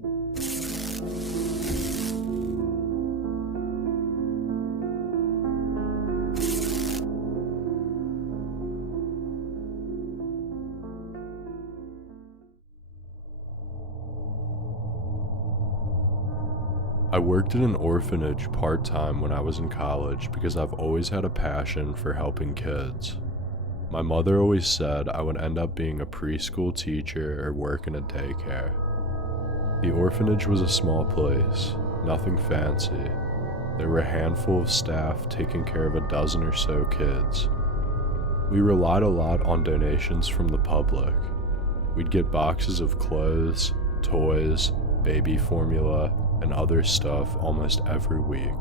I worked in an orphanage part-time when I was in college because I've always had a passion for helping kids. My mother always said I would end up being a preschool teacher or work in a daycare. The orphanage was a small place, nothing fancy. There were a handful of staff taking care of a dozen or so kids. We relied a lot on donations from the public. We'd get boxes of clothes, toys, baby formula, and other stuff almost every week.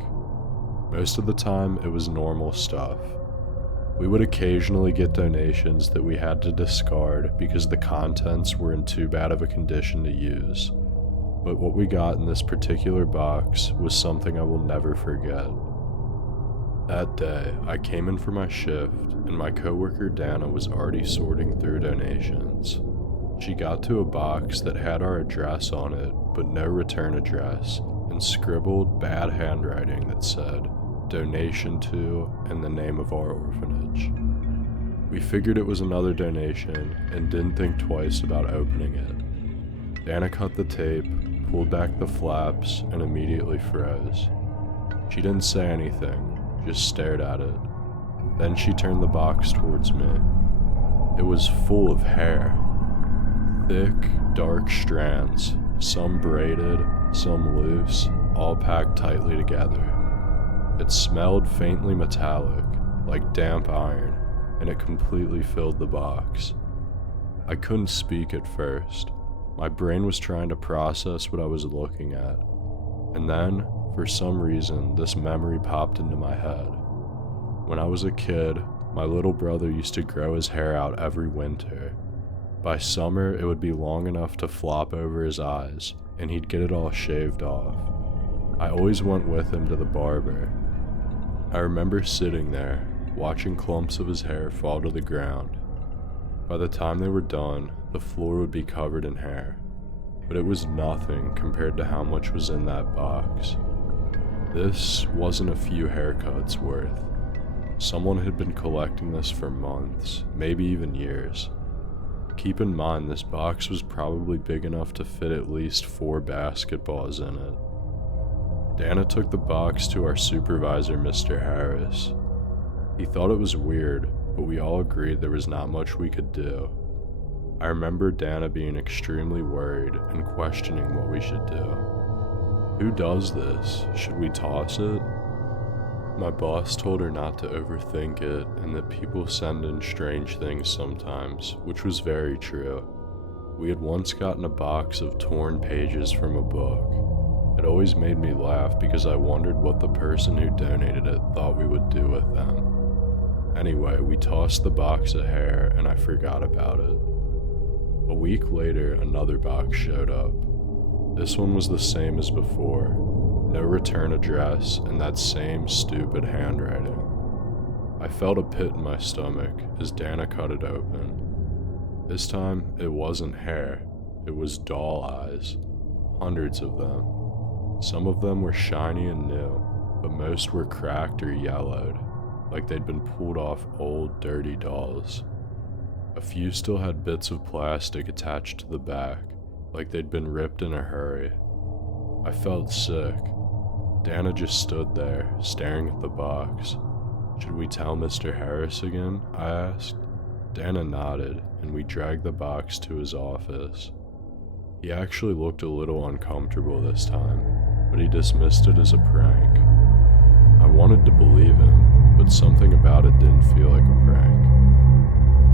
Most of the time, it was normal stuff. We would occasionally get donations that we had to discard because the contents were in too bad of a condition to use. But what we got in this particular box was something I will never forget. That day, I came in for my shift, and my coworker Dana was already sorting through donations. She got to a box that had our address on it, but no return address, and scribbled bad handwriting that said, "Donation to," and the name of our orphanage. We figured it was another donation, and didn't think twice about opening it. Dana cut the tape, pulled back the flaps, and immediately froze. She didn't say anything, just stared at it. Then she turned the box towards me. It was full of hair. Thick, dark strands, some braided, some loose, all packed tightly together. It smelled faintly metallic, like damp iron, and it completely filled the box. I couldn't speak at first. My brain was trying to process what I was looking at. And then, for some reason, this memory popped into my head. When I was a kid, my little brother used to grow his hair out every winter. By summer, it would be long enough to flop over his eyes, and he'd get it all shaved off. I always went with him to the barber. I remember sitting there, watching clumps of his hair fall to the ground. By the time they were done, the floor would be covered in hair, but it was nothing compared to how much was in that box. This wasn't a few haircuts worth. Someone had been collecting this for months, maybe even years. Keep in mind, this box was probably big enough to fit at least 4 basketballs in it. Dana took the box to our supervisor, Mr. Harris. He thought it was weird, but we all agreed there was not much we could do. I remember Dana being extremely worried and questioning what we should do. Who does this? Should we toss it? My boss told her not to overthink it and that people send in strange things sometimes, which was very true. We had once gotten a box of torn pages from a book. It always made me laugh because I wondered what the person who donated it thought we would do with them. Anyway, we tossed the box of hair and I forgot about it. A week later, another box showed up. This one was the same as before. No return address, and that same stupid handwriting. I felt a pit in my stomach as Dana cut it open. This time, it wasn't hair, it was doll eyes. Hundreds of them. Some of them were shiny and new, but most were cracked or yellowed, like they'd been pulled off old, dirty dolls. A few still had bits of plastic attached to the back, like they'd been ripped in a hurry. I felt sick. Dana just stood there, staring at the box. "Should we tell Mr. Harris again?" I asked. Dana nodded, and we dragged the box to his office. He actually looked a little uncomfortable this time, but he dismissed it as a prank. I wanted to believe him, but something about it didn't feel like a prank.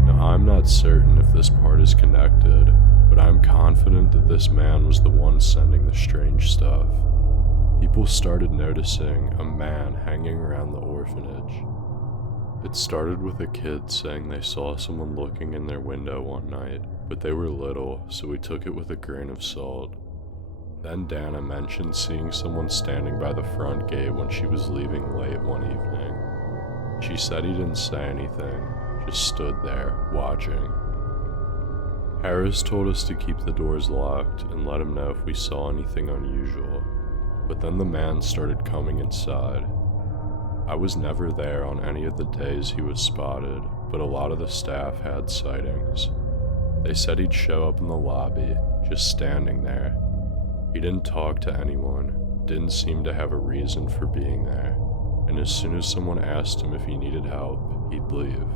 Now, I'm not certain if this part is connected, but I'm confident that this man was the one sending the strange stuff. People started noticing a man hanging around the orphanage. It started with a kid saying they saw someone looking in their window one night, but they were little, so we took it with a grain of salt. Then Dana mentioned seeing someone standing by the front gate when she was leaving late one evening. She said he didn't say anything, just stood there, watching. Harris told us to keep the doors locked and let him know if we saw anything unusual, but then the man started coming inside. I was never there on any of the days he was spotted, but a lot of the staff had sightings. They said he'd show up in the lobby, just standing there. He didn't talk to anyone, didn't seem to have a reason for being there, and as soon as someone asked him if he needed help, he'd leave.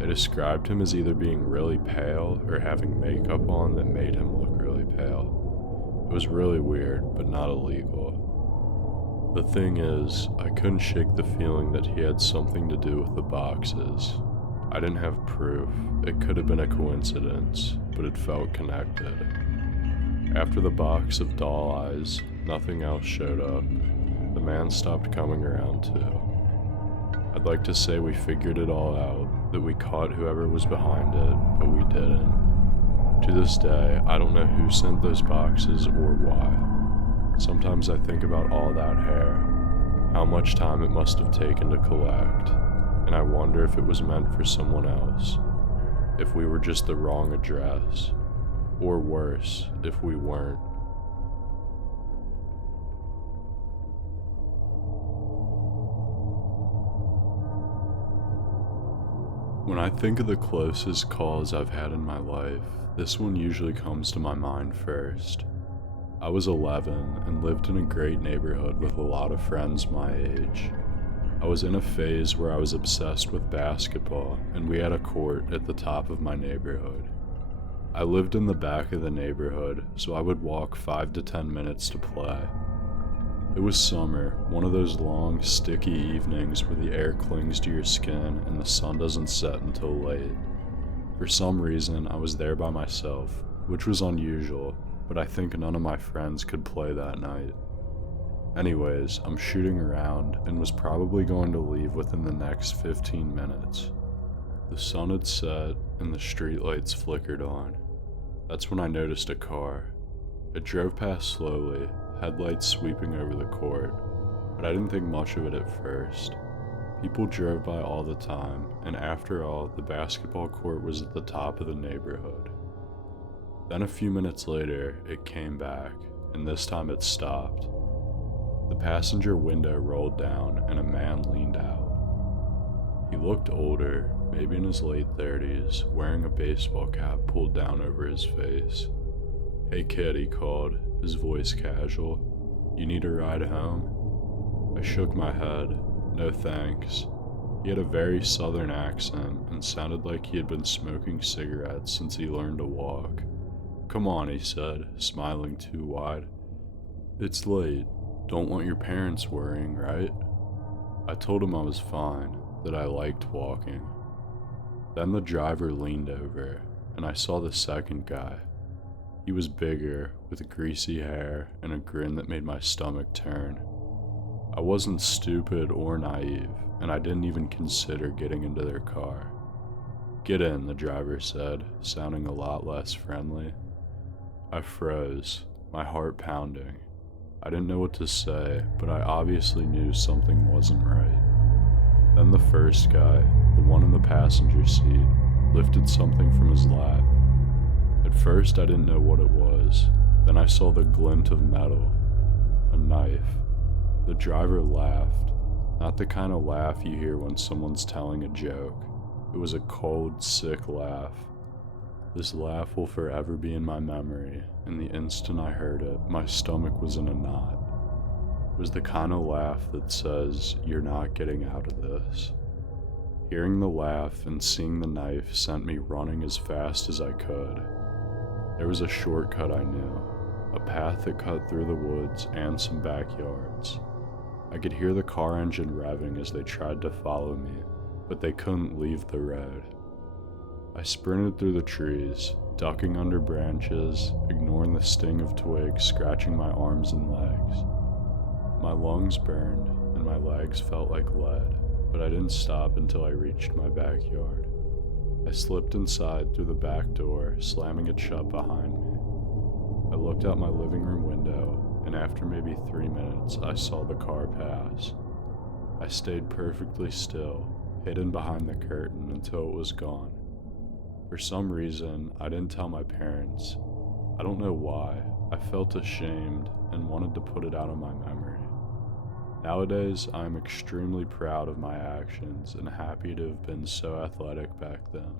They described him as either being really pale or having makeup on that made him look really pale. It was really weird, but not illegal. The thing is, I couldn't shake the feeling that he had something to do with the boxes. I didn't have proof, it could have been a coincidence, but it felt connected. After the box of doll eyes, nothing else showed up. The man stopped coming around too. I'd like to say we figured it all out, that we caught whoever was behind it, but we didn't. To this day, I don't know who sent those boxes or why. Sometimes I think about all that hair, how much time it must have taken to collect, and I wonder if it was meant for someone else, if we were just the wrong address, or worse, if we weren't. When I think of the closest calls I've had in my life, this one usually comes to my mind first. I was 11 and lived in a great neighborhood with a lot of friends my age. I was in a phase where I was obsessed with basketball, and we had a court at the top of my neighborhood. I lived in the back of the neighborhood, so I would walk 5 to 10 minutes to play. It was summer, one of those long, sticky evenings where the air clings to your skin and the sun doesn't set until late. For some reason, I was there by myself, which was unusual, but I think none of my friends could play that night. Anyways, I'm shooting around and was probably going to leave within the next 15 minutes. The sun had set and the streetlights flickered on. That's when I noticed a car. It drove past slowly, headlights sweeping over the court, but I didn't think much of it at first. People drove by all the time, and after all, the basketball court was at the top of the neighborhood. Then a few minutes later, it came back, and this time it stopped. The passenger window rolled down, and a man leaned out. He looked older, maybe in his late 30s, wearing a baseball cap pulled down over his face. "Hey kid," he called, his voice casual. "You need a ride home?" I shook my head. No thanks. He had a very southern accent and sounded like he had been smoking cigarettes since he learned to walk. "Come on," he said, smiling too wide. "It's late. Don't want your parents worrying, right?" I told him I was fine, that I liked walking. Then the driver leaned over, and I saw the second guy. He was bigger, with greasy hair and a grin that made my stomach turn. I wasn't stupid or naive, and I didn't even consider getting into their car. "Get in," the driver said, sounding a lot less friendly. I froze, my heart pounding. I didn't know what to say, but I obviously knew something wasn't right. Then the first guy, the one in the passenger seat, lifted something from his lap. At first I didn't know what it was, then I saw the glint of metal. A knife. The driver laughed, not the kind of laugh you hear when someone's telling a joke. It was a cold, sick laugh. This laugh will forever be in my memory, and the instant I heard it, my stomach was in a knot. It was the kind of laugh that says, "You're not getting out of this." Hearing the laugh and seeing the knife sent me running as fast as I could. There was a shortcut I knew, a path that cut through the woods and some backyards. I could hear the car engine revving as they tried to follow me, but they couldn't leave the road. I sprinted through the trees, ducking under branches, ignoring the sting of twigs scratching my arms and legs. My lungs burned, and my legs felt like lead, but I didn't stop until I reached my backyard. I slipped inside through the back door, slamming it shut behind me. I looked out my living room window, and after maybe 3 minutes, I saw the car pass. I stayed perfectly still, hidden behind the curtain until it was gone. For some reason, I didn't tell my parents. I don't know why. I felt ashamed and wanted to put it out of my memory. Nowadays, I am extremely proud of my actions and happy to have been so athletic back then.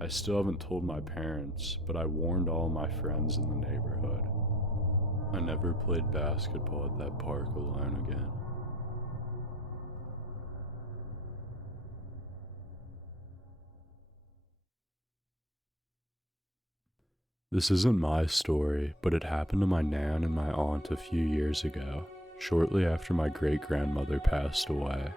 I still haven't told my parents, but I warned all my friends in the neighborhood. I never played basketball at that park alone again. This isn't my story, but it happened to my nan and my aunt a few years ago, shortly after my great-grandmother passed away.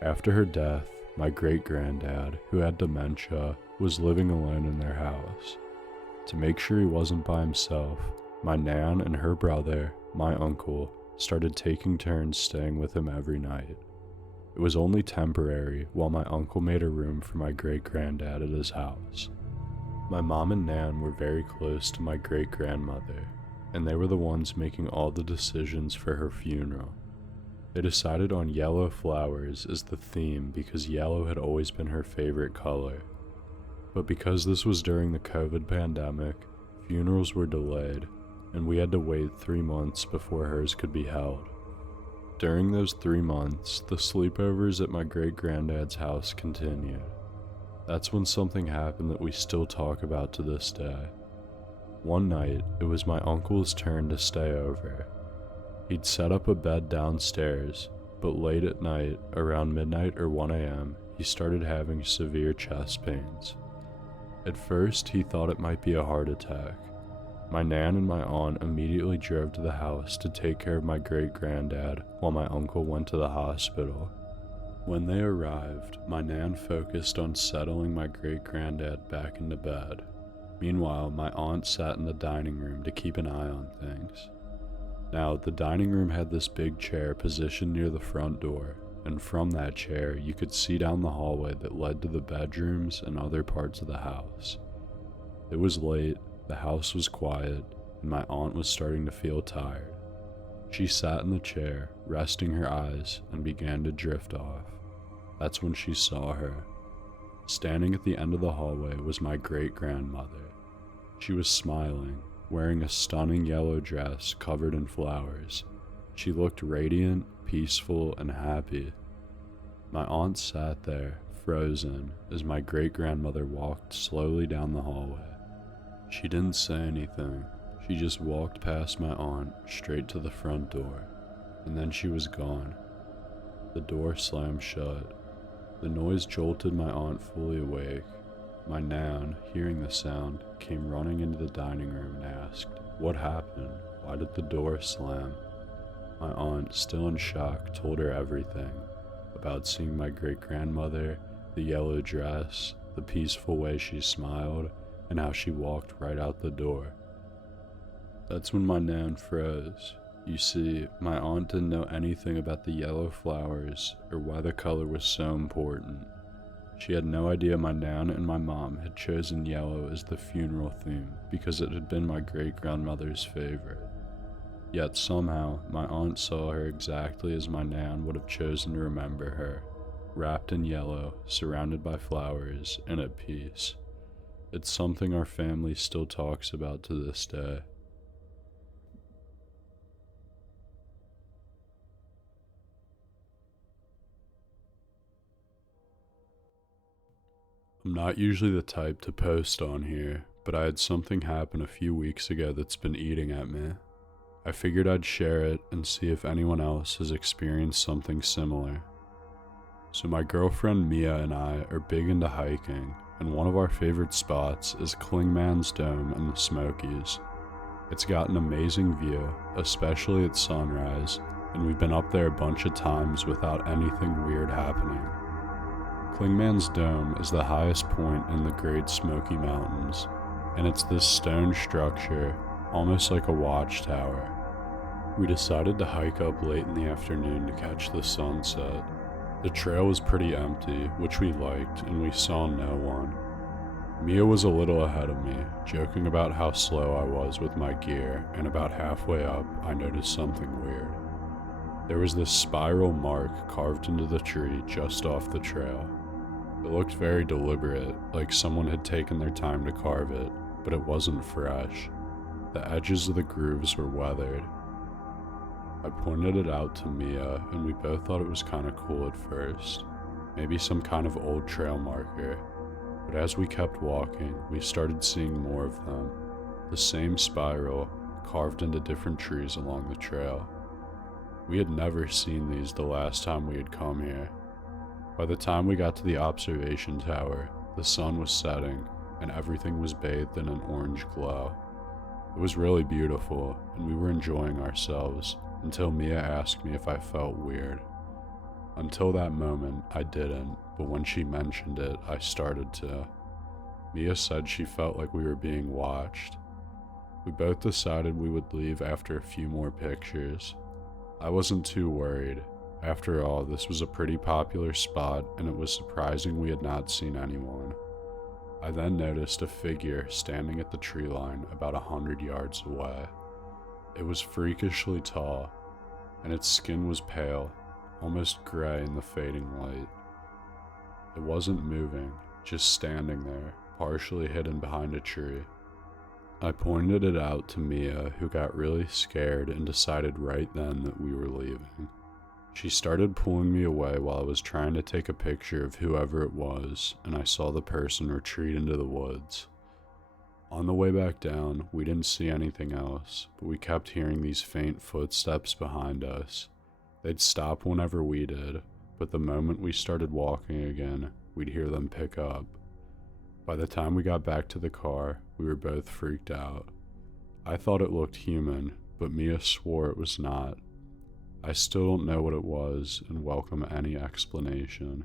After her death, my great-granddad, who had dementia, was living alone in their house. To make sure he wasn't by himself, my nan and her brother, my uncle, started taking turns staying with him every night. It was only temporary while my uncle made a room for my great-granddad at his house. My mom and nan were very close to my great-grandmother, and they were the ones making all the decisions for her funeral. They decided on yellow flowers as the theme because yellow had always been her favorite color. But because this was during the COVID pandemic, funerals were delayed, and we had to wait 3 months before hers could be held. During those 3 months, the sleepovers at my great-granddad's house continued. That's when something happened that we still talk about to this day. One night, it was my uncle's turn to stay over. He'd set up a bed downstairs, but late at night, around midnight or 1 a.m., he started having severe chest pains. At first, he thought it might be a heart attack. My nan and my aunt immediately drove to the house to take care of my great-granddad while my uncle went to the hospital. When they arrived, my nan focused on settling my great-granddad back into bed. Meanwhile, my aunt sat in the dining room to keep an eye on things. Now, the dining room had this big chair positioned near the front door, and from that chair, you could see down the hallway that led to the bedrooms and other parts of the house. It was late, the house was quiet, and my aunt was starting to feel tired. She sat in the chair, resting her eyes, and began to drift off. That's when she saw her. Standing at the end of the hallway was my great-grandmother. She was smiling, wearing a stunning yellow dress covered in flowers. She looked radiant, peaceful, and happy. My aunt sat there, frozen, as my great-grandmother walked slowly down the hallway. She didn't say anything. She just walked past my aunt, straight to the front door, and then she was gone. The door slammed shut. The noise jolted my aunt fully awake. My nan, hearing the sound, came running into the dining room and asked, "What happened? Why did the door slam?" My aunt, still in shock, told her everything about seeing my great-grandmother, the yellow dress, the peaceful way she smiled, and how she walked right out the door. That's when my nan froze. You see, my aunt didn't know anything about the yellow flowers or why the color was so important. She had no idea my nan and my mom had chosen yellow as the funeral theme because it had been my great-grandmother's favorite. Yet somehow, my aunt saw her exactly as my nan would have chosen to remember her, wrapped in yellow, surrounded by flowers, and at peace. It's something our family still talks about to this day. I'm not usually the type to post on here, but I had something happen a few weeks ago that's been eating at me. I figured I'd share it and see if anyone else has experienced something similar. So my girlfriend Mia and I are big into hiking, and one of our favorite spots is Clingman's Dome in the Smokies. It's got an amazing view, especially at sunrise, and we've been up there a bunch of times without anything weird happening. Clingman's Dome is the highest point in the Great Smoky Mountains, and it's this stone structure, almost like a watchtower. We decided to hike up late in the afternoon to catch the sunset. The trail was pretty empty, which we liked, and we saw no one. Mia was a little ahead of me, joking about how slow I was with my gear, and about halfway up, I noticed something weird. There was this spiral mark carved into the tree just off the trail. It looked very deliberate, like someone had taken their time to carve it, but it wasn't fresh. The edges of the grooves were weathered. I pointed it out to Mia, and we both thought it was kind of cool at first. Maybe some kind of old trail marker. But as we kept walking, we started seeing more of them. The same spiral, carved into different trees along the trail. We had never seen these the last time we had come here. By the time we got to the observation tower, the sun was setting, and everything was bathed in an orange glow. It was really beautiful, and we were enjoying ourselves, until Mia asked me if I felt weird. Until that moment, I didn't, but when she mentioned it, I started to. Mia said she felt like we were being watched. We both decided we would leave after a few more pictures. I wasn't too worried. After all, this was a pretty popular spot, and it was surprising we had not seen anyone. I then noticed a figure standing at the tree line about 100 yards away. It was freakishly tall, and its skin was pale, almost gray in the fading light. It wasn't moving, just standing there, partially hidden behind a tree. I pointed it out to Mia, who got really scared and decided right then that we were leaving. She started pulling me away while I was trying to take a picture of whoever it was, and I saw the person retreat into the woods. On the way back down, we didn't see anything else, but we kept hearing these faint footsteps behind us. They'd stop whenever we did, but the moment we started walking again, we'd hear them pick up. By the time we got back to the car, we were both freaked out. I thought it looked human, but Mia swore it was not. I still don't know what it was and welcome any explanation.